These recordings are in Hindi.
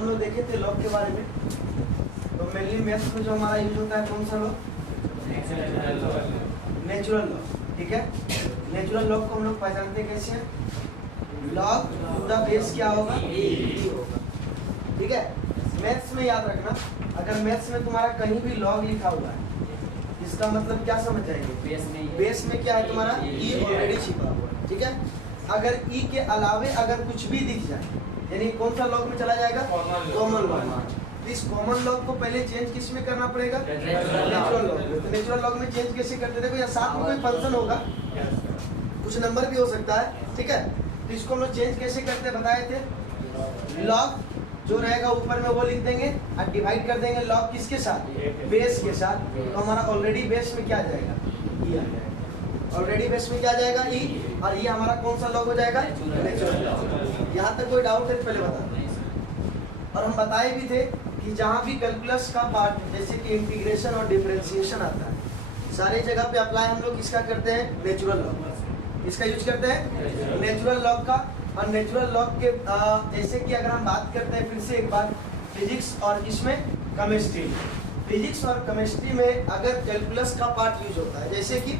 हम लोग देखे थे लॉग के बारे में। तो मेनली मैथ्स में जो हमारा यूज होता है कौन सा लॉग? Natural log. ठीक है, नेचुरल लॉग को हम लोग पहचानते कैसे हैं? लॉग टू द बेस क्या होगा? e होगा। ठीक है, मैथ्स में याद रखना, अगर मैथ्स में तुम्हारा कहीं भी लॉग लिखा हुआ है इसका मतलब क्या समझ जाएंगे? बेस में क्या है तुम्हारा? e ऑलरेडी छिपा हुआ है। ठीक है, अगर e के अलावे अगर कुछ भी दिख जाए यानी कौन सा लॉग में चला जाएगा? Common log. इस कॉमन लॉग को पहले चेंज किस में करना पड़ेगा? नेचुरल लॉग में। तो नेचुरल लॉग में चेंज कैसे करते? देखो या साथ में कोई फंक्शन होगा, कुछ नंबर भी हो सकता है। ठीक है, तो इसको हम लोग चेंज कैसे करते बताए थे? लॉग जो रहेगा ऊपर में वो लिख देंगे और डिवाइड कर देंगे लॉग किसके साथ? बेस के साथ। तो हमारा ऑलरेडी बेस में क्या आ जाएगा? e आ जाएगा। ऑलरेडी बेस में क्या आ जाएगा? e, और ये हमारा कौन सा लॉग हो जाएगा? Natural log. यहाँ तक कोई डाउट है पहले बता। और हम बताए भी थे कि जहाँ भी कैलकुलस का पार्ट जैसे कि इंटीग्रेशन और डिफरेंशिएशन आता है, सारी जगह पे अप्लाई हम लोग किसका करते हैं? Natural log. इसका यूज करते हैं नेचुरल लॉग का। और नेचुरल लॉग के जैसे कि अगर हम बात करते हैं फिर से एक बार फिजिक्स और इसमें केमिस्ट्री, फिजिक्स और केमिस्ट्री में अगर कैलकुलस का पार्ट यूज होता है जैसे कि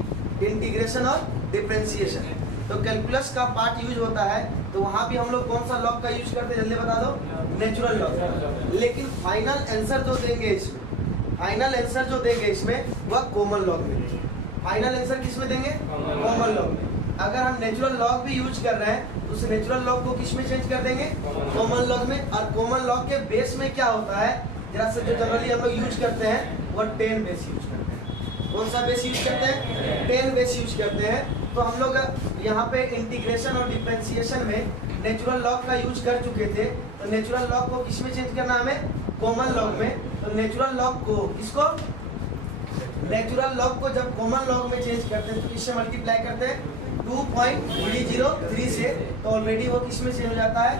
इंटीग्रेशन और डिफरेंशिएशन, तो कैलकुलस का पार्ट यूज होता है तो वहाँ भी हम लोग कौन सा लॉग का यूज करते हैं? जल्दी बता दो। Natural log. लेकिन फाइनल आंसर जो देंगे इसमें, फाइनल आंसर जो देंगे इसमें वह कॉमन लॉग में देंगे। फाइनल आंसर किस में देंगे? कॉमन लॉग में। अगर हम नेचुरल लॉग भी यूज कर रहे हैं तो उस नेचुरल लॉग को किस में चेंज कर देंगे? कॉमन लॉग में। और कॉमन लॉग के बेस में क्या होता है जरा से जो जनरली हम लोग यूज करते हैं वो 10 बेस यूज करते हैं। कौन सा बेस यूज करते हैं? 10 बेस यूज करते हैं। तो हम लोग यहाँ पे इंटीग्रेशन और डिफरेंशिएशन में नेचुरल लॉग का यूज कर चुके थे। तो नेचुरल लॉग को किस में चेंज करना हमें? कॉमन लॉग में। तो नेचुरल लॉग को किसको? नेचुरल लॉग को जब कॉमन लॉग में चेंज करते हैं तो किससे मल्टीप्लाई करते हैं? 2.303 से। तो ऑलरेडी वो किस में चेंज हो जाता है?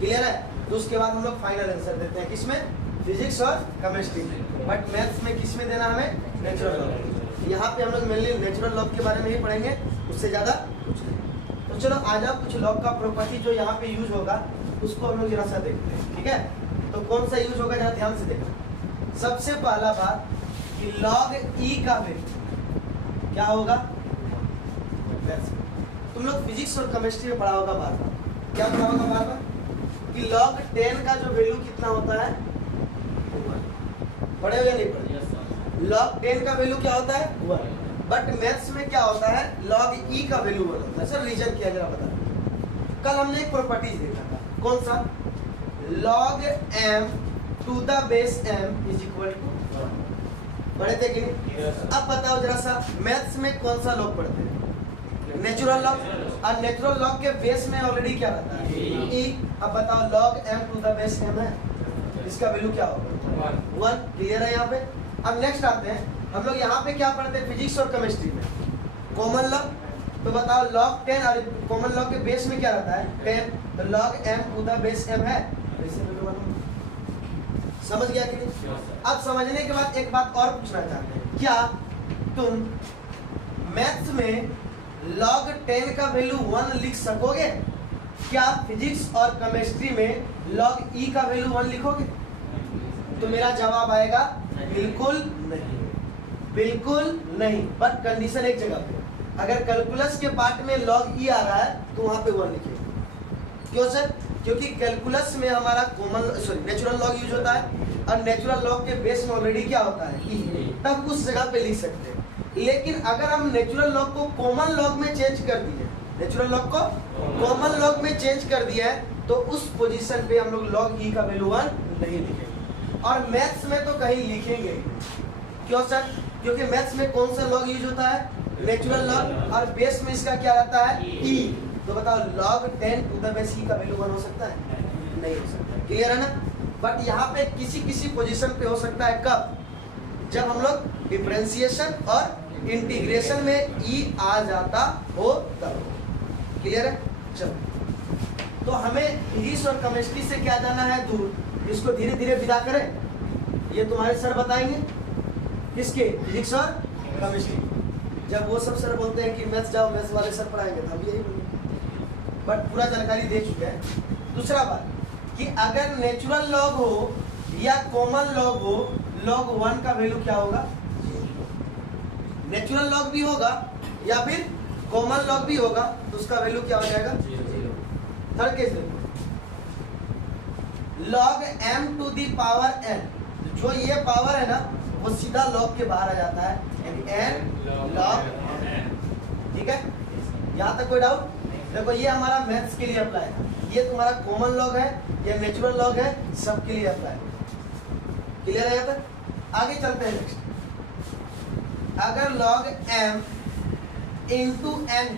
क्लियर है? तो उसके बाद हम लोग फाइनल आंसर देते हैं किसमें? फिजिक्स और केमिस्ट्री में। बट मैथ्स में किस में देना हमें? Natural log. यहाँ पे हम लोग मेनली नेचुरल लॉग के बारे में ही पढ़ेंगे, उससे ज़्यादा कुछ नहीं। तो चलो आ जाओ, कुछ लॉग का प्रॉपर्टी जो यहाँ पे यूज होगा उसको हम लोग जरा सा देखते हैं। ठीक है, तो कौन सा यूज होगा जरा ध्यान से देखना। सबसे पहला बात कि लॉग e का वैल्यू क्या होगा? तुम लोग फिजिक्स और केमिस्ट्री में पढ़ा होगा बार बार। क्या पढ़ा होगा बार बार? कि log 10 का जो वैल्यू कितना होता है? पढ़े हो या नहीं पढ़े? log 10 का वैल्यू क्या होता है? 1। बट मैथ्स में क्या होता है? log e का वैल्यू 1 होता है। सर रीजन क्या जरा बता। कल हमने एक प्रॉपर्टीज देखा था, कौन सा? log m to the base m is equal to 1। पढ़े थे कि नहीं? अब बताओ जरा सा, मैथ्स में कौन सा लॉग पढ़ते हैं? Natural log. और नेचुरल लॉग के बेस में ऑलरेडी क्या रहता है? e। अब बताओ log m to the base m है, इसका वैल्यू क्या होगा? 1। क्लियर है यहाँ पे? अब नेक्स्ट आते हैं, हम लोग यहाँ पे क्या पढ़ते हैं फिजिक्स और केमिस्ट्री में? Common log. तो बताओ log 10 और कॉमन लॉग के बेस में क्या रहता है? 10। तो log m to the base m है, समझ गया कि नहीं? अब समझने के बाद एक बात और पूछना चाहते हैं, क्या तुम मैथ्स में log 10 का वैल्यू 1 लिख सकोगे? क्या फिजिक्स और केमिस्ट्री में log e का वैल्यू 1 लिखोगे? तो मेरा जवाब आएगा बिल्कुल नहीं, बिल्कुल नहीं। बट कंडीशन एक जगह पे, अगर कैलकुलस के पार्ट में log e आ रहा है तो वहां पे 1 लिखेंगे। क्यों सर? क्योंकि कैलकुलस में हमारा नेचुरल लॉग यूज होता है और नेचुरल लॉग के बेस में ऑलरेडी क्या होता है? e। तब उस जगह पे लिख सकते हैं। लेकिन अगर हम नेचुरल लॉग को कॉमन लॉग में चेंज कर दिए, नेचुरल लॉग को कॉमन लॉग में चेंज कर दिया है तो उस पोजीशन पे हम लोग log e का वैल्यू 1 नहीं लिखेंगे। और मैथ्स में तो कहीं लिखेंगे। क्यों सर? क्योंकि मैथ्स में कौन सा लॉग यूज होता है? Natural log. और बेस में इसका क्या रहता है? e। तो बताओ log 10 to the base e का वैल्यू 1 हो सकता है? नहीं हो सकता। क्लियर है ना? बट यहाँ पे किसी किसी पोजीशन पे हो सकता है। कब? जब हम लोग डिफरेंशिएशन और इंटीग्रेशन में e आ जाता हो तब। क्लियर है? चलो, तो हमें फिजिक्स और केमिस्ट्री से क्या जाना है? दूर। इसको धीरे धीरे विदा करें, ये तुम्हारे सर बताएंगे। किसके? फिजिक्स और केमिस्ट्री। जब वो सब सर बोलते हैं कि मैथ्स जाओ, मैथ्स वाले सर पढ़ाएंगे, तो हम यही बोलेंगे। बट पूरा जानकारी दे चुके हैं। दूसरा बात कि अगर नेचुरल लॉग हो या कॉमन लॉग हो, log 1 का वैल्यू क्या होगा? नेचुरल लॉग भी होगा या फिर कॉमन लॉग भी होगा, तो उसका वैल्यू क्या हो जाएगा? थर्ड केस देखो, log m to the power n, जो ये पावर है ना वो सीधा लॉग के बाहर आ जाता है, यानी n log n। ठीक है, यहाँ तक कोई डाउट? देखो ये हमारा मैथ्स के लिए अप्लाई है, ये तुम्हारा कॉमन लॉग है, ये नेचुरल लॉग है, सबके लिए अप्लाई है। क्लियर है यहाँ तक? आगे चलते हैं नेक्स्ट। अगर log m इंटू n,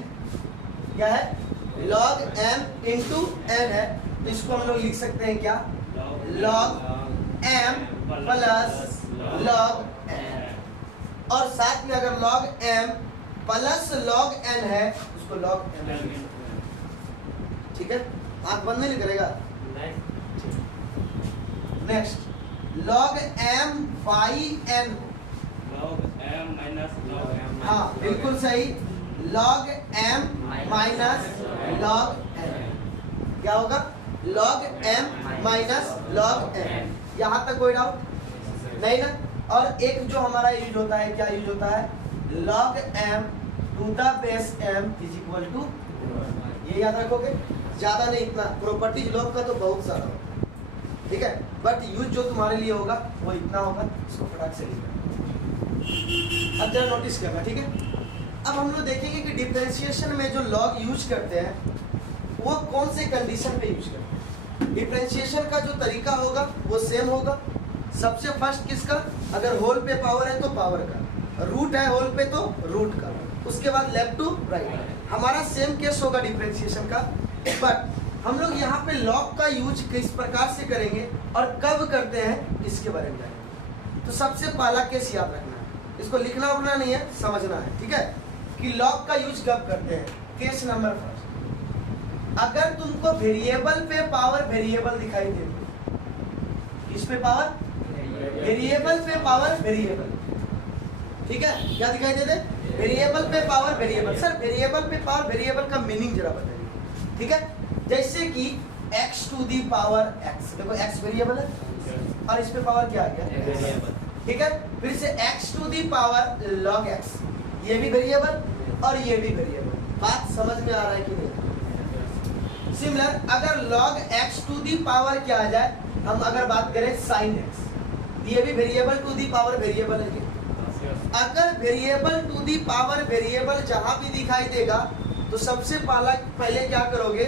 क्या है? log m इंटू n है, तो इसको हम लोग लिख सकते हैं क्या? log m plus log n। और साथ में अगर log m plus log n है, उसको log m। ठीक है, आंख बंद नहीं करेगा। Next, log m by n, log m minus log m। हाँ बिल्कुल सही, log m minus log n क्या होगा? log m minus log n। यहाँ तक कोई डाउट नहीं ना? और एक जो हमारा यूज होता है, क्या यूज होता है? log m to the base m is equal to, ये याद रखोगे, ज्यादा नहीं, इतना प्रॉपर्टीज लॉग का तो बहुत सारा होगा। ठीक है, बट यूज जो तुम्हारे लिए होगा वो इतना होगा, इसको फटाक से लिखना। अब जरा नोटिस करना, ठीक है। अब हम लोग देखेंगे कि डिफरेंशिएशन में जो लॉग यूज करते हैं वो कौन से कंडीशन पे यूज करते हैं। डिफरेंशिएशन का जो तरीका होगा वो सेम होगा। सबसे फर्स्ट किसका? अगर होल पे पावर है तो पावर का, रूट है होल पे तो रूट का, उसके बाद लेफ्ट टू राइट। हमारा सेम केस होगा डिफरेंशिएशन का, बट हम लोग यहाँ पे लॉग का यूज किस प्रकार से करेंगे और कब करते हैं इसके बारे में जानेंगे। तो सबसे पहला केस याद रखना है, इसको लिखना उठना नहीं है, समझना है, ठीक है, कि लॉग का यूज कब करते हैं। केस नंबर फर्स्ट, अगर तुमको वेरिएबल पे पावर वेरिएबल दिखाई दे, किस पे पावर? वेरिएबल पे पावर वेरिएबल, ठीक है, क्या दिखाई दे? वेरिएबल पे पावर वेरिएबल। सर वेरिएबल पे पावर वेरिएबल का मीनिंग जरा बताइए, ठीक है। जैसे कि x to the power x, देखो x वेरिएबल है और इस पे पावर क्या आ गया? ठीक है, फिर से x to the power log x, ये भी वेरिएबल और ये भी वेरिएबल। बात समझ में आ रहा है कि नहीं? सिमिलर अगर log x to the power क्या आ जाए, हम अगर बात करें sin x, ये भी variable to the power variable है। अगर variable to the power variable जहां भी दिखाई देगा तो सबसे पहले क्या करोगे?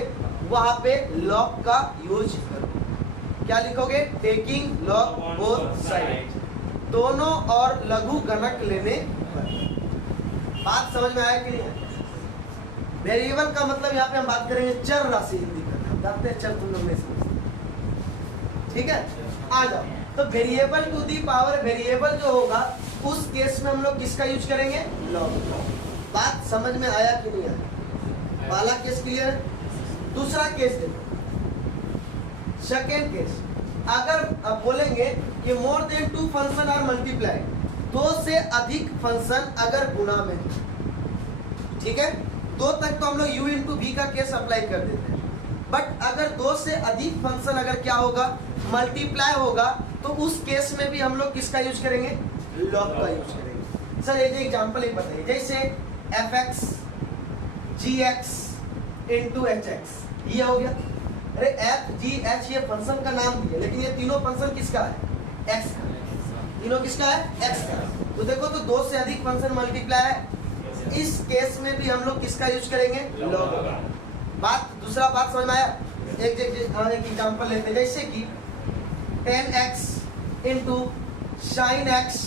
वहां पे लॉग का यूज करो। क्या लिखोगे? टेकिंग लॉग बोथ साइड, दोनों और लघु गणक लेने पर। बात समझ में आया कि नहीं? वेरिएबल का मतलब यहाँ पे हम बात करेंगे चर राशि हिंदी में, हम जानते हैं चर तुम लोग नहीं समझते, ठीक है। आ जाओ, तो variable to the power variable जो होगा उस केस में हम लोग किसका यूज करेंगे? लॉग। बात समझ में आया कि नहीं आया? पहला केस क्लियर है। दूसरा केस देखो, सेकेंड केस, अगर आप बोलेंगे कि more than 2 function are multiplied, 2 से अधिक फंक्शन अगर गुना में, ठीक है, 2 तक तो हम लोग u इंटू v का केस अप्लाई कर देते हैं, बट अगर 2 से अधिक फंक्शन अगर क्या होगा? मल्टीप्लाई होगा, तो उस केस में भी हम लोग किसका यूज करेंगे? लॉग का यूज करेंगे। सर एक एग्जांपल एक बताइए, जैसे fx gx इंटू hx, ये हो गया। अरे f g h ये फंक्शन का नाम दिया, लेकिन ये तीनों फंक्शन किसका है? x का। तीनों किसका है? x का। तो देखो, तो 2 से अधिक फंक्शन मल्टीप्लाई है, इस केस में भी हम लोग किसका यूज करेंगे? लॉग का। बात दूसरा बात समझ में आया? एक एग्जांपल लेते हैं, जैसे कि 10x into sine x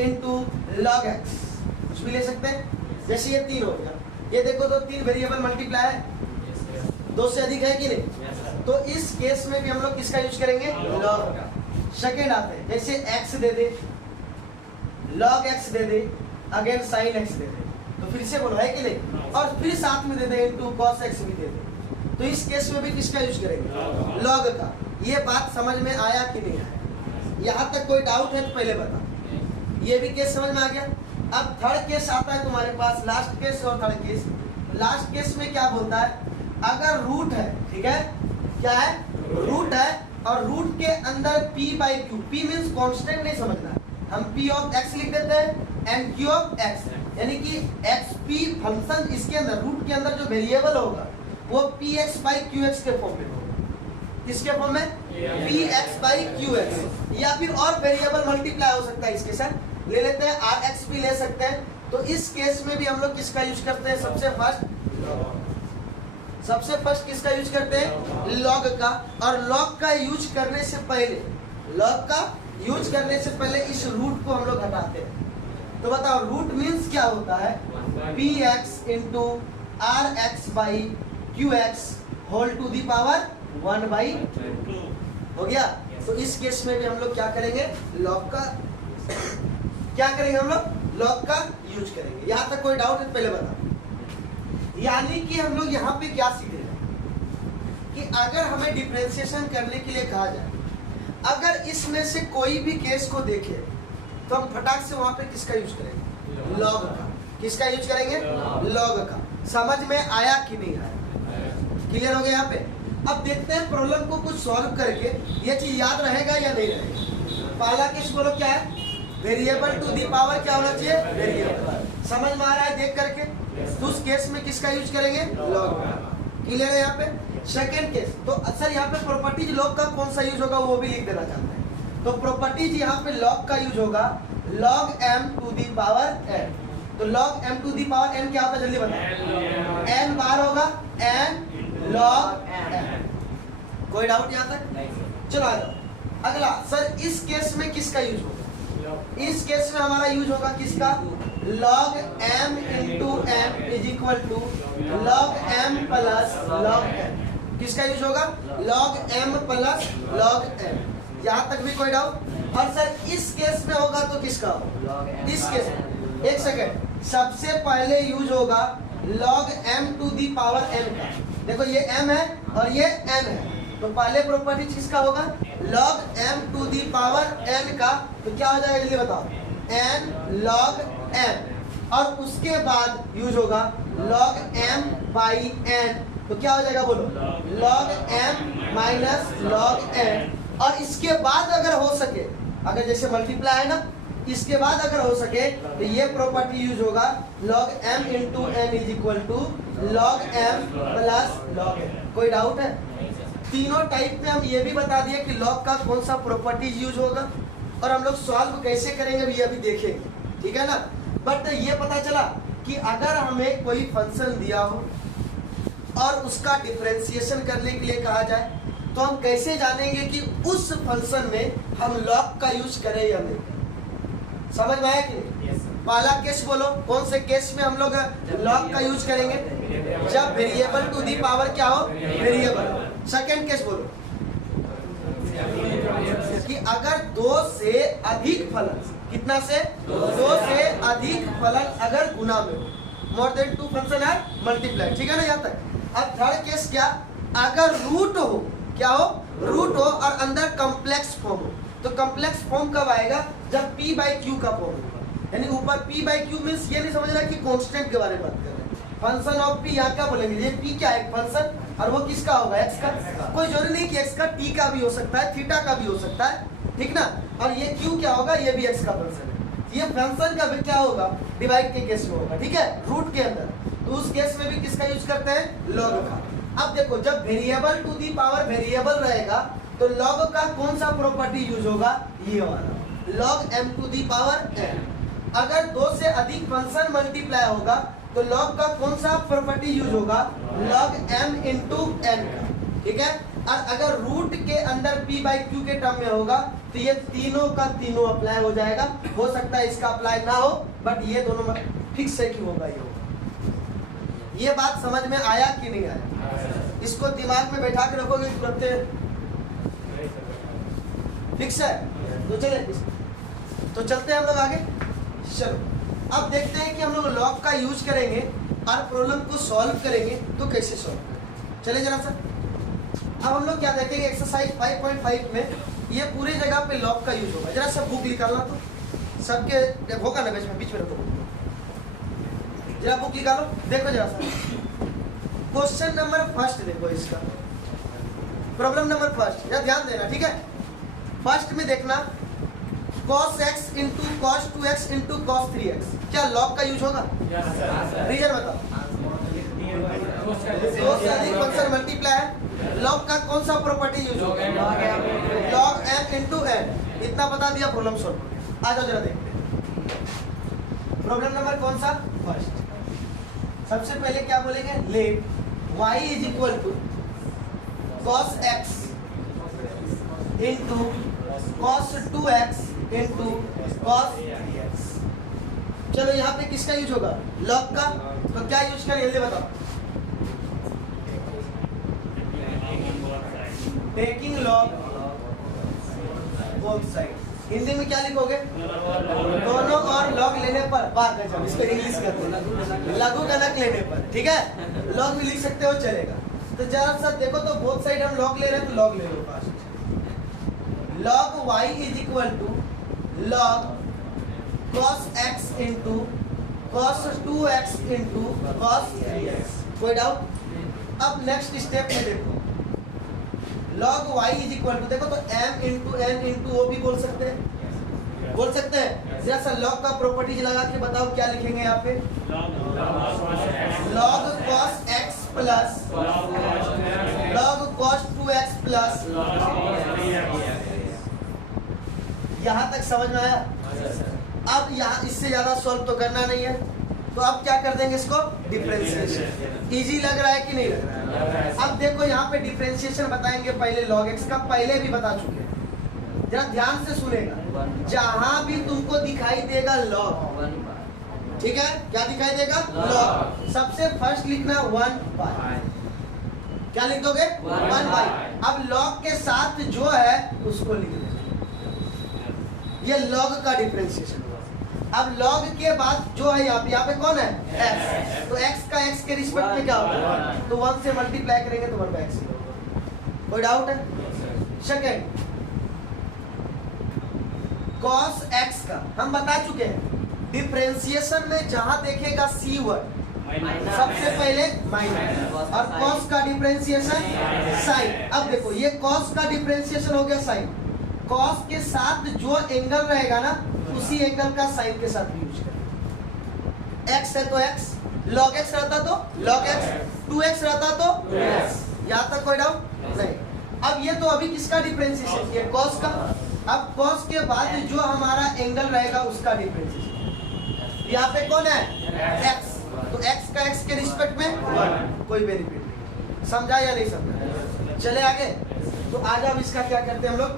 into log x, कुछ भी ले सकते हैं। जैसे ये 3 हो गया, ये देखो तो 3 वेरिएबल मल्टीप्लाई है, 2 से अधिक है कि नहीं? तो इस केस में भी हम लोग किसका यूज करेंगे? लॉग का। सेकेंड आते हैं, जैसे x दे दे, log x दे दे, अगेन sin x दे दे, तो फिर से बोलो है कि नहीं? और फिर साथ में दे दे इंटू cos x भी दे दे, तो इस केस में भी किसका यूज करेंगे? लॉग का। ये बात समझ में आया कि नहीं आया? यहाँ तक कोई डाउट है तो पहले बता। ये भी केस समझ में आ गया। अब थर्ड केस आता है तुम्हारे पास, लास्ट केस और थर्ड केस। लास्ट केस में क्या बोलता है? अगर रूट है, ठीक है, क्या है? रूट है और रूट के अंदर p by Q, p means constant नहीं समझना है, हम p ऑफ x लिख देते हैं एंड q ऑफ x, यानी कि xp फंक्शन इसके अंदर रूट के अंदर जो वेरिएबल होगा वो px बाई qx के फॉर्म में होगा। किसके फॉर्म में? px बाई qx, या फिर और वेरिएबल मल्टीप्लाई हो सकता है इसके साथ, ले लेते हैं rx भी ले सकते हैं। तो इस केस में भी हम लोग किसका यूज करते हैं? सबसे फर्स्ट किसका यूज करते हैं? लॉग का। और लॉग का यूज करने से पहले इस रूट को हम लोग हटाते हैं। तो बताओ रूट मीन्स क्या होता है? px into r x by q x whole to the power 1/2 हो गया। तो इस केस में भी हम लोग क्या करेंगे? लॉग का लॉग का यूज करेंगे। यहाँ तक कोई डाउट है? पहले बताओ। यानी कि हम लोग यहाँ पे क्या सीख रहे हैं कि अगर हमें डिफरेंशिएशन करने के लिए कहा जाए, अगर इसमें से कोई भी केस को देखे तो हम फटाक से वहां पे किसका यूज करेंगे? लॉग का। किसका यूज करेंगे? लॉग का। समझ में आया कि नहीं आया? क्लियर हो गया यहाँ पे? अब देखते हैं प्रॉब्लम को कुछ सॉल्व करके ये चीज याद रहेगा या नहीं रहेगा। पहला केस बोलो क्या है? वेरिएबल टू दी पावर क्या होना चाहिए? वेरिएबल। समझ में आ रहा है देख करके? तो उस केस में किसका यूज करेंगे? लॉग का। क्लियर है यहाँ पे? सेकेंड केस, तो सर यहाँ पे प्रॉपर्टीज लॉग का कौन सा यूज होगा वो भी लिख देना चाहते हैं। तो प्रॉपर्टीज यहाँ पे लॉग का यूज होगा log m to the power n। तो log m to the power n क्या होता है? जल्दी बताओ। n बार होगा n log m। कोई डाउट यहाँ तक? चलो आ जाओ। अगला सर इस केस में किसका यूज होगा? इस केस में हमारा यूज होगा किसका? log m into m is equal to log m plus log m। किसका यूज होगा? log m plus log m। यहाँ तक भी कोई डाउट? और सर इस केस में होगा तो किसका होगा? इस केस में एक सेकेंड, सबसे पहले यूज होगा log m to the power n का। देखो ये m है और ये n है, तो पहले प्रॉपर्टी किसका होगा? log m to the power n का। तो क्या हो जाएगा जल्दी बताओ? n log m। और उसके बाद यूज होगा log m बाई n। तो क्या हो जाएगा बोलो? log m minus log n। और इसके बाद अगर हो सके, अगर जैसे मल्टीप्लाई है ना, इसके बाद अगर हो सके तो ये प्रॉपर्टी यूज होगा log m into n is equal to log m plus log n। कोई डाउट है? तीनों टाइप में हम ये भी बता दिए कि लॉग का कौन सा प्रॉपर्टीज यूज होगा और हम लोग सॉल्व कैसे करेंगे ये भी देखेंगे, ठीक है ना। बट ये पता चला कि अगर हमें कोई फंक्शन दिया हो और उसका डिफरेंशिएशन करने के लिए कहा जाए तो हम कैसे जानेंगे कि उस फंक्शन में हम लॉग का यूज करें या नहीं? समझ में आया कि नहीं? पहला केस बोलो, कौन से केस में हम लोग लॉग का यूज करेंगे? जब वेरिएबल टू दी पावर क्या हो? वेरिएबल। सेकेंड केस बोलो कि अगर दो से अधिक फलन, कितना से? दो से अधिक फलन अगर गुना में हो, मोर देन टू फंक्शन है मल्टीप्लाई, ठीक है ना यहाँ तक। अब थर्ड केस क्या? अगर रूट हो, क्या हो? रूट हो और अंदर कॉम्प्लेक्स फॉर्म हो। तो कॉम्प्लेक्स फॉर्म कब आएगा? जब p बाई क्यू का फॉर्म होगा। यानी ऊपर p बाई क्यू मीन्स ये नहीं समझना कि कांस्टेंट के बारे में बात कर रहे हैं। फंक्शन ऑफ p यहाँ क्या बोलेंगे? ये p क्या है? फंक्शन। और वो किसका होगा? x का। कोई जरूरी नहीं कि x का, t का भी हो सकता है, थीटा का भी हो सकता है, ठीक ना। और ये q क्या होगा? ये भी x का फंक्शन है। ये फंक्शन का क्या होगा? डिवाइड के केस में होगा, ठीक है, रूट के अंदर। तो उस केस में भी किसका यूज करते हैं? लॉग का। अब देखो जब variable to the power variable रहेगा तो लॉग का कौन सा प्रॉपर्टी यूज होगा? ये वाला log m to the power n। अगर दो से अधिक फंक्शन मल्टीप्लाई होगा तो लॉग का कौन सा प्रॉपर्टी यूज होगा? log m इंटू n का, ठीक है। और अगर रूट के अंदर p बाई क्यू के टर्म में होगा तो ये तीनों का तीनों अप्लाई हो जाएगा। हो सकता है इसका अप्लाई ना हो, बट ये दोनों फिक्स है कि होगा, ये होगा। ये बात समझ में आया कि नहीं आया? इसको दिमाग में बैठा के रखोगे तुरंत फिक्स है। तो चले, तो चलते हैं हम लोग आगे। चलो अब देखते हैं कि हम लोग लॉग का यूज करेंगे और प्रॉब्लम को सॉल्व करेंगे तो कैसे सॉल्व करेंगे। चले जरा सा। अब हम लोग क्या देखेंगे? एक्सरसाइज 5.5 में ये पूरी जगह पे लॉग का यूज होगा। जरा सब बुक निकालना, तो सबके होगा ना बीच में रखो, जरा बुक निकालो, देखो जरा सा। क्वेश्चन नंबर फर्स्ट देखो इसका। प्रॉब्लम नंबर फर्स्ट, या ध्यान देना, ठीक है। फर्स्ट में देखना cos x into cos 2x into cos 3x, क्या लॉग का यूज होगा? रीजन बताओ। दो से अधिक फंक्शन मल्टीप्लाई है, लॉग का कौन सा प्रॉपर्टी यूज होगा? Log m into n। इतना बता दिया, प्रॉब्लम सॉल्व हो गया। आ जाओ जरा देखते हैं प्रॉब्लम नंबर कौन सा? फर्स्ट। सबसे पहले क्या बोलेंगे? Let y is equal to cos x into cos 2x into cos 3x। चलो यहाँ पे किसका यूज होगा? लॉग का। तो क्या यूज करें जल्दी बताओ। Taking log both side. Hindi में क्या लिखोगे? दोनों और लॉग लेने पर, बात है जब इसको इंग्लिश करते हैं, लघु गणक लेने पर, ठीक है। लॉग भी लिख सकते हो, चलेगा। तो जरा सा देखो तो बोथ साइड हम लॉग ले रहे हैं, तो लॉग ले लो fast. Log y is equal to log cos x into cos 2x into cos 3x। कोई डाउट? अब नेक्स्ट स्टेप में देखो, log y is equal to, देखो तो m into n into o भी बोल सकते हैं, बोल सकते हैं। जरा सा log का प्रॉपर्टीज लगा के बताओ क्या लिखेंगे यहाँ पे? log cos x plus log cos 2x plus. यहाँ तक समझ में आया? अब यहाँ इससे ज्यादा सॉल्व तो करना नहीं है, तो अब क्या कर देंगे इसको? डिफरेंशिएशन। इजी लग रहा है कि नहीं लग रहा है? अब देखो यहाँ पे डिफरेंशिएशन बताएंगे पहले log x का, पहले भी बता चुके हैं, जरा ध्यान से सुनेगा। जहां भी तुमको दिखाई देगा log, ठीक है, क्या दिखाई देगा? log। सबसे फर्स्ट लिखना 1/, क्या लिख दोगे? 1/। अब log के साथ जो है उसको लिख देना, ये log का डिफरेंशिएशन। अब log के बाद जो है यहाँ पे कौन है? x। तो x का x के रिस्पेक्ट में क्या होगा? तो 1 से मल्टीप्लाई करेंगे तो 1/x ही होगा। कोई डाउट है? सेकेंड, cos x का हम बता चुके हैं, डिफरेंशिएशन में जहां देखेगा c वर्ड सबसे पहले माइनस, और cos का डिफरेंशिएशन sin। अब देखो ये cos का डिफरेंशिएशन हो गया sin, cos के साथ जो एंगल रहेगा ना उसी एंगल का साइन के साथ भी यूज करें। x है तो x, log x रहता तो log x, 2x रहता तो 2x। यहाँ तक कोई डाउट नहीं? अब ये तो अभी किसका डिफरेंशिएशन? ये cos का। अब cos के बाद जो हमारा एंगल रहेगा उसका डिफरेंशिएशन। यहाँ पे कौन है? x। तो x का x के रिस्पेक्ट में 1, कोई बेनिफिट नहीं। समझा या नहीं समझा? चले आगे। तो आज अब इसका क्या करते हैं हम लोग?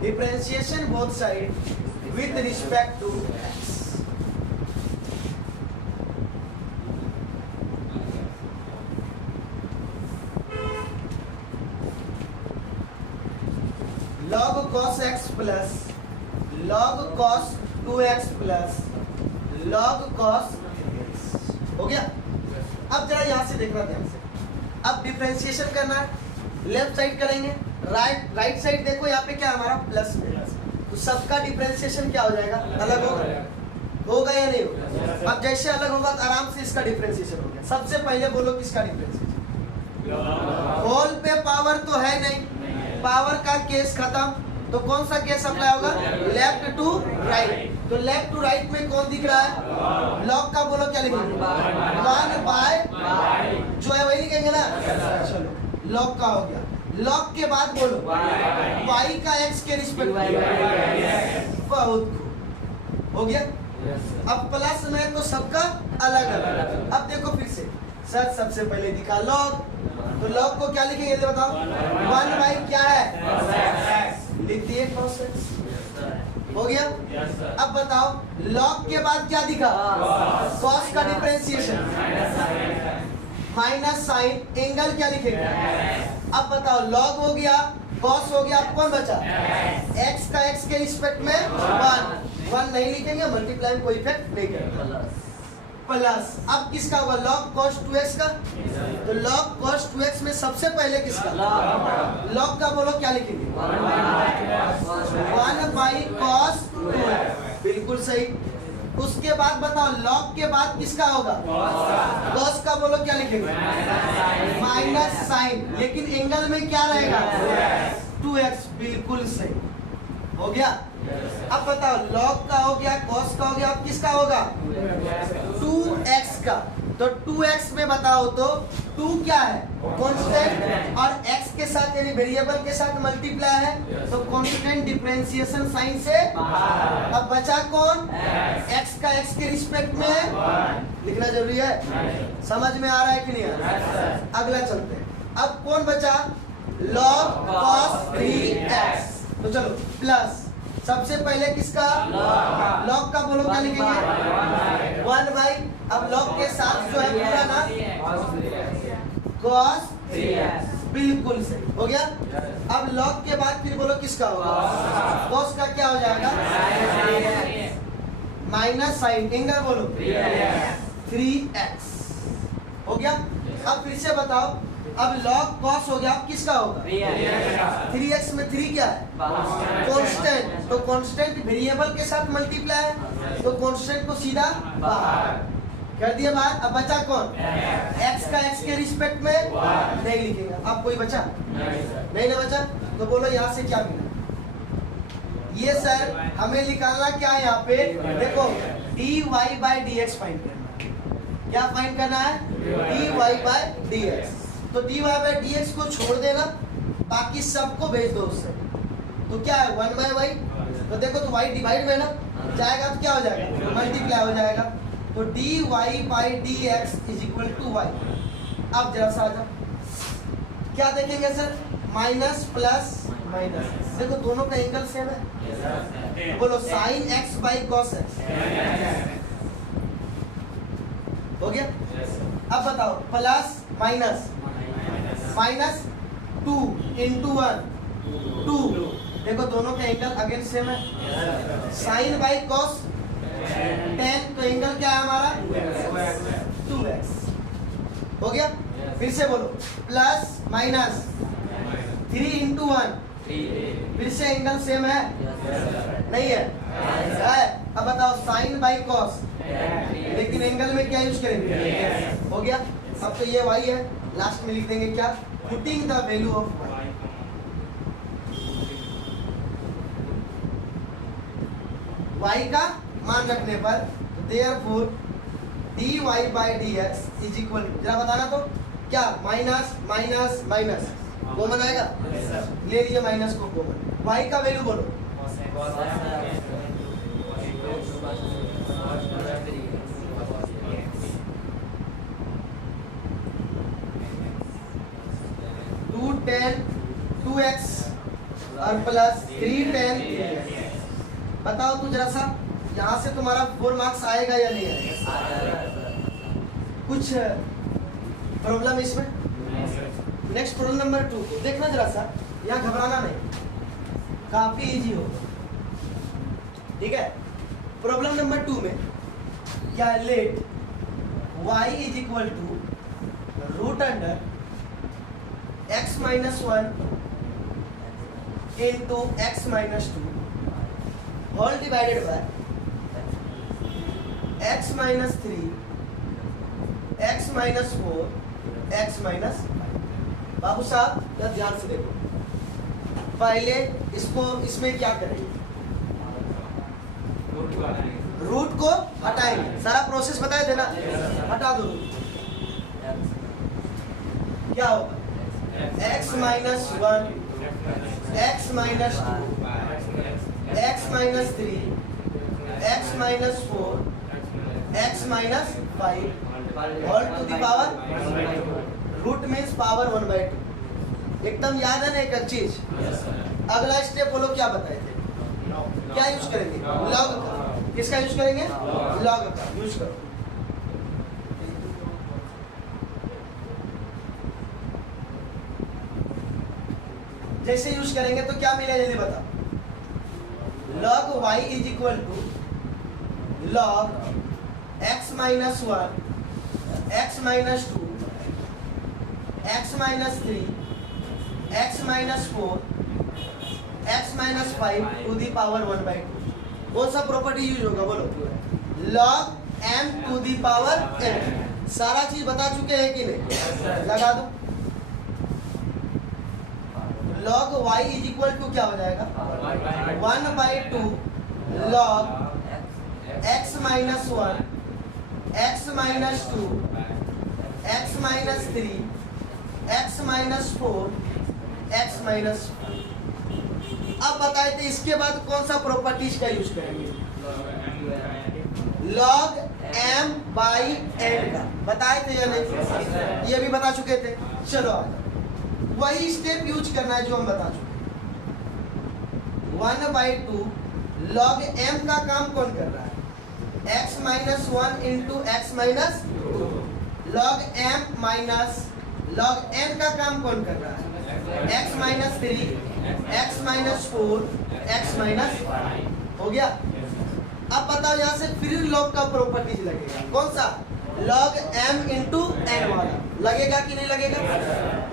Differentiation both side with respect to x। log cos x plus log cos 2x plus log cos 3x हो गया। अब जरा यहां से देखना ध्यान से, अब डिफरेंशिएशन करना है, लेफ्ट साइड करेंगे, राइट साइड देखो यहाँ पे क्या हमारा प्लस में, तो सबका डिफरेंशिएशन क्या हो जाएगा? अलग होगा या नहीं होगा? अब जैसे अलग होगा तो आराम से इसका डिफरेंशिएशन हो गया। सबसे पहले बोलो किसका डिफरेंशिएशन? होल पे पावर तो है नहीं, पावर का केस खत्म, तो कौन सा केस अप्लाई होगा? Left to right. तो लेफ्ट टू राइट में कौन दिख रहा है? लॉग का बोलो क्या लिखेंगे? 1/, जो है वही लिखेंगे ना। चलो लॉग का हो गया। लॉग के बाद बोलो y का x के रिस्पेक्ट में, बहुत हो गया। अब प्लस में तो सबका अलग अलग। अब देखो फिर से, सर सबसे पहले दिखा लॉग, तो लॉग को क्या लिखेंगे ये बताओ? 1/, क्या है? लिख दिए cos x, हो गया। अब बताओ लॉग के बाद क्या दिखा? cos का डिफरेंशिएशन माइनस साइन, एंगल क्या लिखेंगे? अब बताओ लॉग हो गया, cos हो गया, अब कौन बचा? x का x के रिस्पेक्ट में 1 नहीं लिखेंगे, मल्टीप्लाई में कोई इफेक्ट नहीं करेगा। प्लस अब किसका होगा? log cos 2x का, तो log cos 2x में सबसे पहले किसका? log का बोलो क्या लिखेंगे? 1/cos 2x, बिल्कुल सही। उसके बाद बताओ लॉग के बाद किसका होगा? कॉस का बोलो क्या लिखेंगे? माइनस साइन, लेकिन एंगल में क्या रहेगा? 2x। बिल्कुल सही हो गया। अब बताओ लॉग का हो गया, कॉस का हो गया, अब किसका होगा? 2x का। तो 2x में बताओ तो 2 क्या है? कांस्टेंट, और x के साथ यानी वेरिएबल के साथ मल्टीप्लाई है तो कांस्टेंट डिफरेंशिएशन साइन से अब बचा कौन? x का x के रिस्पेक्ट में है, लिखना जरूरी है। समझ में आ रहा है कि नहीं आ रहा है? अगला चलते हैं। अब कौन बचा? log cos 3x। तो चलो प्लस सबसे पहले किसका? लॉग का बोलो क्या लिखेंगे? 1 अब लॉग के साथ जो है पूरा ना cos 3x। बिल्कुल सही हो गया। अब लॉग के बाद फिर बोलो किसका होगा? cos का क्या हो जाएगा? माइनस साइन, एंगल बोलो 3x हो गया। अब फिर से बताओ, अब log cos हो गया, अब किसका होगा? 3x में 3 क्या है? कांस्टेंट, तो कांस्टेंट वेरिएबल के साथ मल्टीप्लाई है तो कांस्टेंट को सीधा बाहर कर दिया बाहर। अब बचा कौन? x का x के रिस्पेक्ट में नहीं लिखेंगे। अब कोई बचा? नहीं ना बचा। तो बोलो यहाँ से क्या मिला? ये सर हमें निकालना क्या है यहाँ पे? देखो dy/dx फाइंड करना है। क्या फाइंड करना है? dy/dx। तो dy/dx को छोड़ देना, बाकी सबको भेज दो उससे। तो क्या है? 1/y। तो देखो तो y डिवाइड में ना जाएगा तो क्या हो जाएगा? मल्टीप्लाई हो जाएगा। तो dy/dx = y। अब जरा सा आ जाओ, क्या देखेंगे सर? माइनस प्लस माइनस, देखो दोनों का एंगल सेम है। बोलो sin x/cos x हो गया। अब बताओ प्लस माइनस माइनस 2 × 1 2, देखो दोनों का एंगल अगेन सेम है। sin/cos 10, तो एंगल क्या है हमारा? 2x हो गया। फिर से बोलो प्लस माइनस 3 × 1, फिर से एंगल सेम है नहीं है? अब बताओ sin/cos, लेकिन एंगल में क्या यूज करेंगे? हो गया। अब तो ये y है, लास्ट में लिख देंगे क्या? Putting the value of y का मान रखने पर देयरफॉर dy/dx = जरा बताना तो क्या? माइनस माइनस माइनस कॉमन आएगा, ले लिए माइनस को कॉमन। y का वैल्यू बोलो 2tan 2x और प्लस 3tan 3x। बताओ तू जरा सा, यहाँ से तुम्हारा 4 मार्क्स आएगा या नहीं आएगा? कुछ प्रॉब्लम इसमें? नेक्स्ट प्रॉब्लम नंबर 2 देखना जरा सा, यहाँ घबराना नहीं, काफी इजी होगा, ठीक है। प्रॉब्लम नंबर 2 में क्या? Let y = x - 1 into x - 2 whole divided by x - 3 x - 4 x - 5। बाबू साहब जरा ध्यान से देखो, पहले इसको इसमें क्या करेंगे? रूट को हटाएंगे। सारा प्रोसेस बताए थे ना? हटा दो। क्या होगा? x - 1 x - 2 x - 3 x - 4 x - 5 all to the power root means power 1/2। एकदम याद है ना एक चीज? अगला स्टेप बोलो क्या बताए थे? क्या यूज करेंगे? लॉग का। किसका यूज करेंगे? लॉग का यूज करो। जैसे यूज करेंगे तो क्या मिलेगा जल्दी बताओ? log y = log x - 1 x - 2 x - 3 x - 4 x - 5 to the power 1/2। कौन सा प्रॉपर्टी यूज होगा बोलो? Log m to the power n। सारा चीज बता चुके हैं कि नहीं? लगा दो। Log y is equal to क्या हो जाएगा? 1/2 log x minus 1 x minus 2 x minus 3 x minus 4 x minus. अब बताए थे इसके बाद कौन सा प्रॉपर्टीज का यूज करेंगे? लॉग m बाई n का बताए थे या नहीं? ये भी बता चुके थे। चलो वही स्टेप यूज करना है जो हम बता चुके। 1/2 लॉग m का काम कौन कर रहा है? x minus 1 into x minus 2। Log m minus log n का काम कौन कर रहा है? x minus 3 x minus 4 x minus. हो गया। अब बताओ यहाँ से फिर लॉग का प्रॉपर्टीज लगेगा। कौन सा? लॉग m इंटू n वाला लगेगा कि नहीं लगेगा?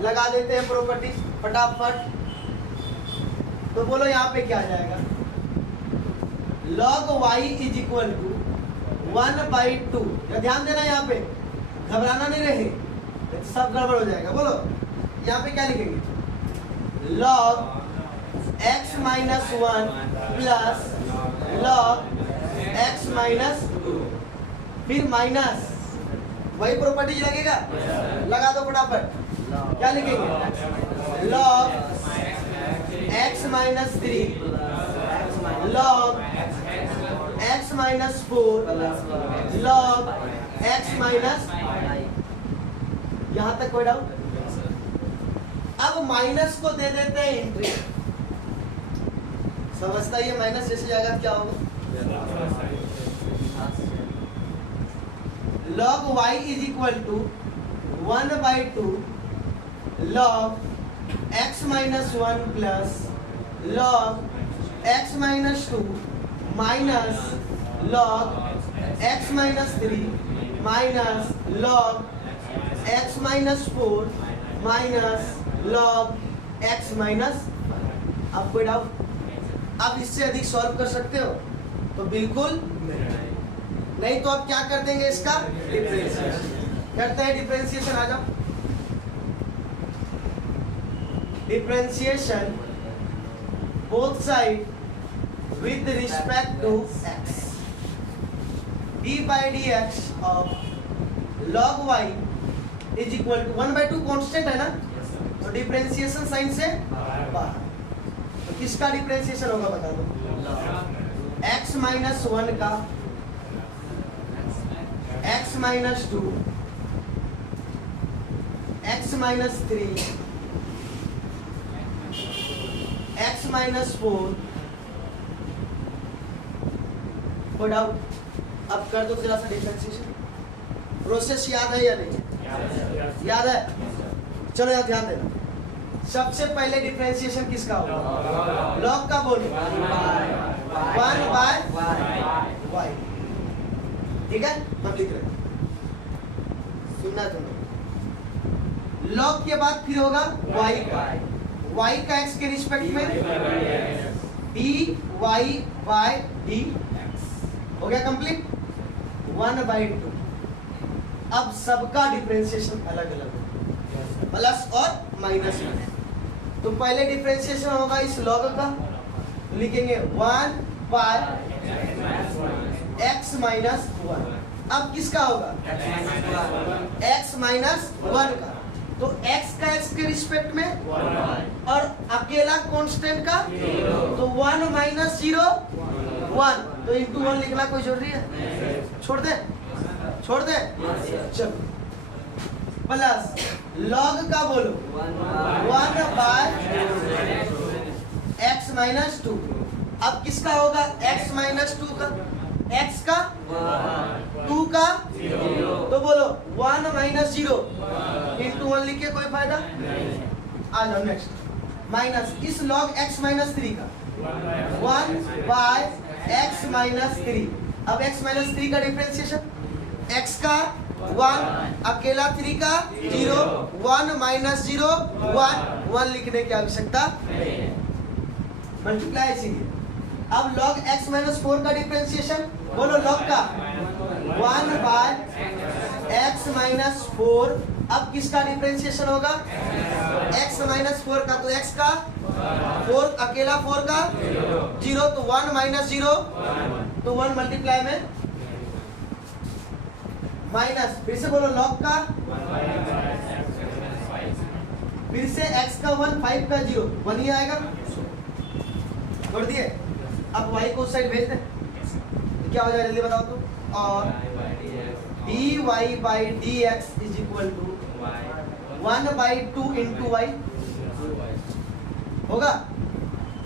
लगा देते हैं प्रॉपर्टीज फटाफट। तो बोलो यहाँ पे क्या आ जाएगा? Log y is equal to 1/2। ध्यान देना यहाँ पे, घबराना नहीं रहे, सब गड़बड़ हो जाएगा। बोलो यहाँ पे क्या लिखेंगे? Log x minus 1 plus log x minus 2 फिर माइनस वही प्रॉपर्टीज लगेगा। लगा दो फटाफट। क्या लिखेंगे? Log x minus 3 log x minus 4 log x minus. यहां तक कोई डाउट? अब माइनस को दे देते हैं एंट्री। समझता है ये माइनस जैसे जाएगा क्या होगा? Log y is equal to 1/2 log x minus 1 plus log x minus 2 minus log x minus 3 minus log x minus 4 minus log x minus. अब कोई डाउट? आप इससे अधिक सॉल्व कर सकते हो? तो बिल्कुल नहीं। तो अब क्या कर देंगे? इसका डिफरेंशिएशन करते हैं। डिफरेंशिएशन आ जाओ। Differentiation both side with respect to x d by dx of log y is equal to 1/2 constant है ना? तो डिफरेंशिएशन साइन से बाहर। तो किसका डिफरेंशिएशन होगा बता दो? x माइनस 1 का x minus 2 x minus 3 x minus 4। कोई डाउट? अब कर दो जरा सा डिफरेंशिएशन। प्रोसेस याद है या नहीं? याद है? चलो यार ध्यान देना। सबसे पहले डिफरेंशिएशन किसका होगा? लॉग का बोलो। 1/y। ठीक है, हम लिख रहे हैं। सुनना तुम्हें। लॉग के बाद फिर होगा y का। y का x के रिस्पेक्ट में dy by dx। हो गया कंप्लीट? 1/2। अब सबका डिफरेंशिएशन अलग अलग होगा, प्लस और माइनस में। तो पहले डिफरेंशिएशन होगा इस लॉग का, लिखेंगे 1/x माइनस 1। अब किसका होगा? x माइनस 1 का। तो x का x के रिस्पेक्ट में और अकेला कांस्टेंट का तो 1 माइनस 0 1। तो इंटू 1 लिखना कोई जरूरी है? छोड़ दे, छोड़ दे। चलो प्लस लॉग का बोलो 1/x माइनस 2। अब किसका होगा? x माइनस 2 का। x का 2 का तो बोलो 1 माइनस 0 इंटू 1 लिख के कोई फायदा? आ जाओ नेक्स्ट। माइनस इस लॉग x माइनस 3 का 1/x माइनस 3। अब x माइनस 3 का डिफरेंशिएशन x का 1 अकेला 3 का 0 1 माइनस 0 1 1 लिखने की आवश्यकता मल्टीप्लाई इसीलिए अब log x माइनस 4 का डिफरेंशिएशन बोलो log का 1 बाय x माइनस 4। अब किसका डिफरेंशिएशन होगा x माइनस 4 का, तो x का 4 अकेला 4 का 0, तो 1 माइनस 0 तो 1 मल्टीप्लाई में माइनस, फिर से बोलो log का, फिर से x का 1 5 का 0 1 ही आएगा, छोड़ दिए। अब y को उस साइड भेज दें तो क्या हो जाएगा जल्दी बताओ तो, और dy by dx is equal to 1/2 into y होगा,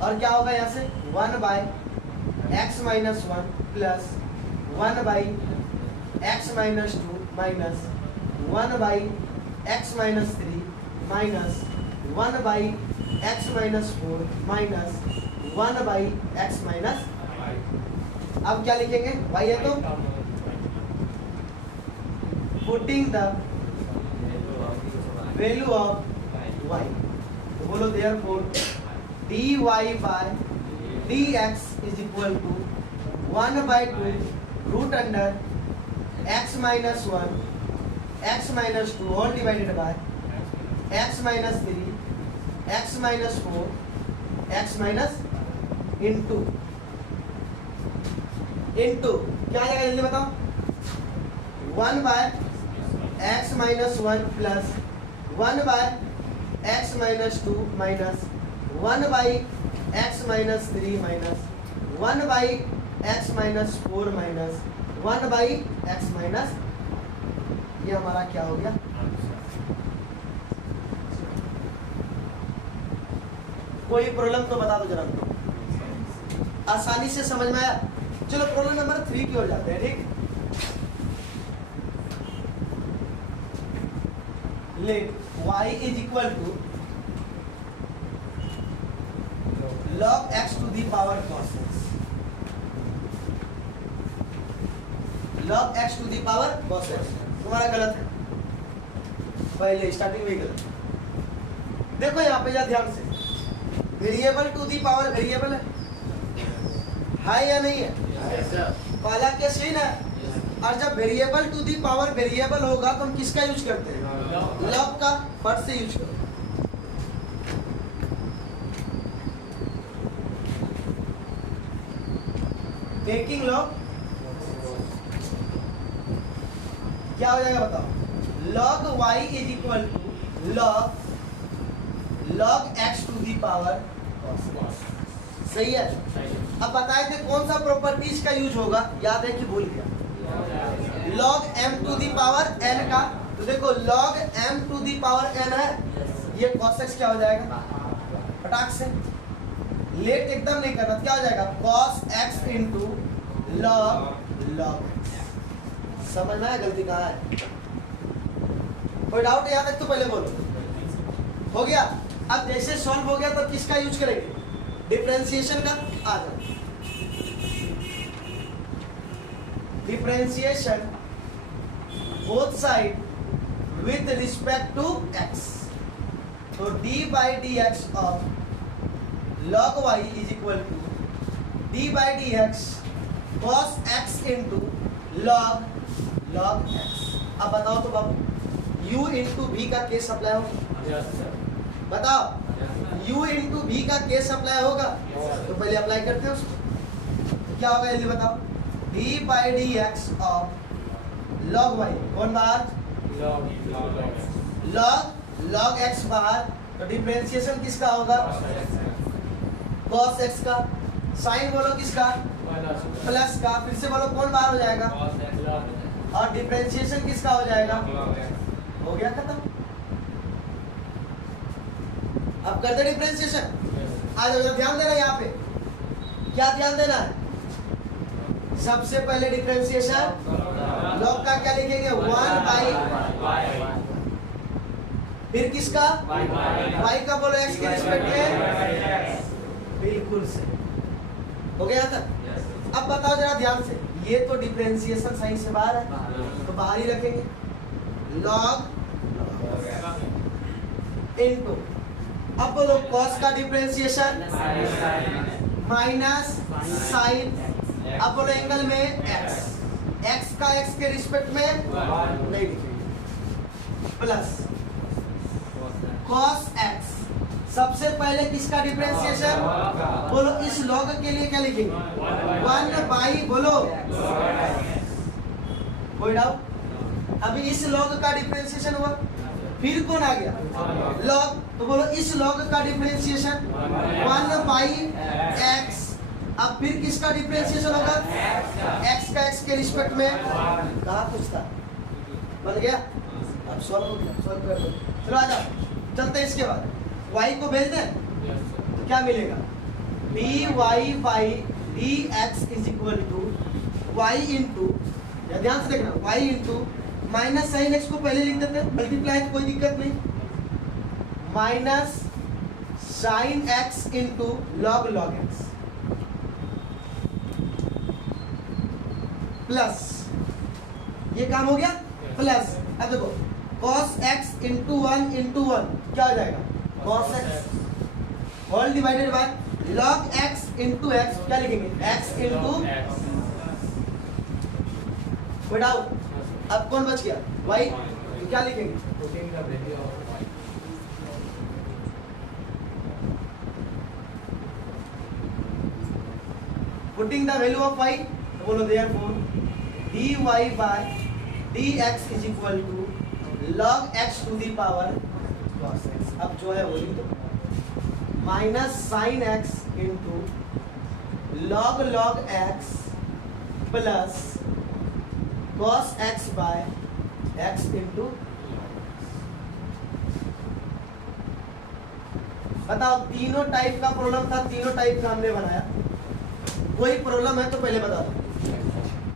और क्या होगा यहाँ से 1 by x minus 1 plus 1 by x minus 2 minus 1 by x minus 3 minus 1 by x minus 4 minus 1 by x minus. अब क्या लिखेंगे y है तो putting the value of y, तो बोलो therefore dy by dx is equal to 1/2 root under x minus 1 x minus 2 whole divided by x minus 3 x minus 4 x minus into क्या आ जाएगा जल्दी बताओ 1 by x minus 1 plus 1 by x minus 2 minus 1 by x minus 3 minus 1 by x minus 4 minus 1 by x minus. ये हमारा क्या हो गया, कोई प्रॉब्लम तो बता दो जरा, आसानी से समझ में आया। चलो प्रॉब्लम नंबर 3 की ओर जाते हैं, ठीक। Let y is equal to log x to the power cos x, log x to the power cos x। तुम्हारा गलत है, पहले स्टार्टिंग में ही गलत। देखो यहाँ पे जा ध्यान से, variable to the power variable है या नहीं है? पहला केस यही ना, और जब variable to the power variable होगा तो हम किसका यूज करते हैं लॉग का, फट से यूज करो। टेकिंग लॉग क्या हो जाएगा बताओ, log y is equal to log x to the power, सही है। अब बताए थे कौन सा प्रॉपर्टीज का यूज होगा, याद है कि भूल गया, log m to the power n का, तो देखो log m to the power n है, ये cos x क्या हो जाएगा फटाक से, लेट एकदम नहीं करना, क्या हो जाएगा cos x into log x। समझ में आया गलती कहाँ है, कोई डाउट है यहाँ तक तो पहले बोलो। हो गया, अब जैसे सॉल्व हो गया तो किसका यूज करेंगे डिफरेंशिएशन का, आ जाओ differentiation both side with respect to x, तो d by d x of log y is equal to d by d x cos x into log x। अब बताओ तो बाबू u इंटू v का केस अप्लाई होगा, बताओ u इंटू v का केस अप्लाई होगा, तो पहले अप्लाई करते हैं उसको, तो क्या होगा जल्दी बताओ, d by d x of log y, कौन बाहर log x बाहर, तो डिफरेंशिएशन किसका होगा cos x का, साइन बोलो किसका प्लस का, फिर से बोलो कौन बाहर हो जाएगा, और डिफरेंशिएशन किसका हो जाएगा, हो गया खत्म। अब करते डिफरेंशिएशन, आ जाओ ध्यान देना यहाँ पे, क्या ध्यान देना है, सबसे पहले डिफरेंशिएशन लॉग का क्या लिखेंगे 1 बाई, फिर किसका y का बोलो x के रिस्पेक्ट में, बिल्कुल से हो गया था। अब बताओ जरा ध्यान से, ये तो डिफरेंशिएशन सही से बाहर है तो बाहर ही रखेंगे, log इनटू, अब बोलो cos का डिफरेंशिएशन माइनस साइन, अब बोलो एंगल में x, x का x के रिस्पेक्ट में नहीं लिखेंगे, प्लस cos x। सबसे पहले किसका डिफरेंशिएशन, बोलो इस log के लिए क्या लिखेंगे, 1 बाई, बोलो कोई डाउट। अभी इस log का डिफरेंशिएशन हुआ, फिर कौन आ गया, log, तो बोलो इस log का डिफरेंशिएशन 1 बाई x। अब फिर किसका डिफरेंशिएशन होगा, x का x के रिस्पेक्ट में, कहा कुछ था, बन गया। अब सॉल्व हो गया, सॉल्व कर दो, चलो आ जाओ, चलते हैं। इसके बाद y को भेज दें तो क्या मिलेगा, dy by dx is equal to y into, ध्यान से देखना, y into minus sine x को पहले लिख देते हैं, मल्टीप्लाई तो कोई दिक्कत नहीं, minus sine x into log x plus, ये काम हो गया, प्लस अब देखो cos x इंटू 1 इंटू 1 क्या हो जाएगा, cos x whole divided by log x into x, क्या लिखेंगे, x इंटू, कोई डाउट। अब कौन बच गया, y, तो क्या लिखेंगे, putting the value of y, तो बोलो therefore dy by dx is equal to log x to the power cos x। अब जो है वो लिख दो, minus sine x into log x plus cos x by x into, बताओ तीनों टाइप का प्रॉब्लम था, तीनों टाइप का हमने बनाया, कोई प्रॉब्लम है तो पहले बता दो।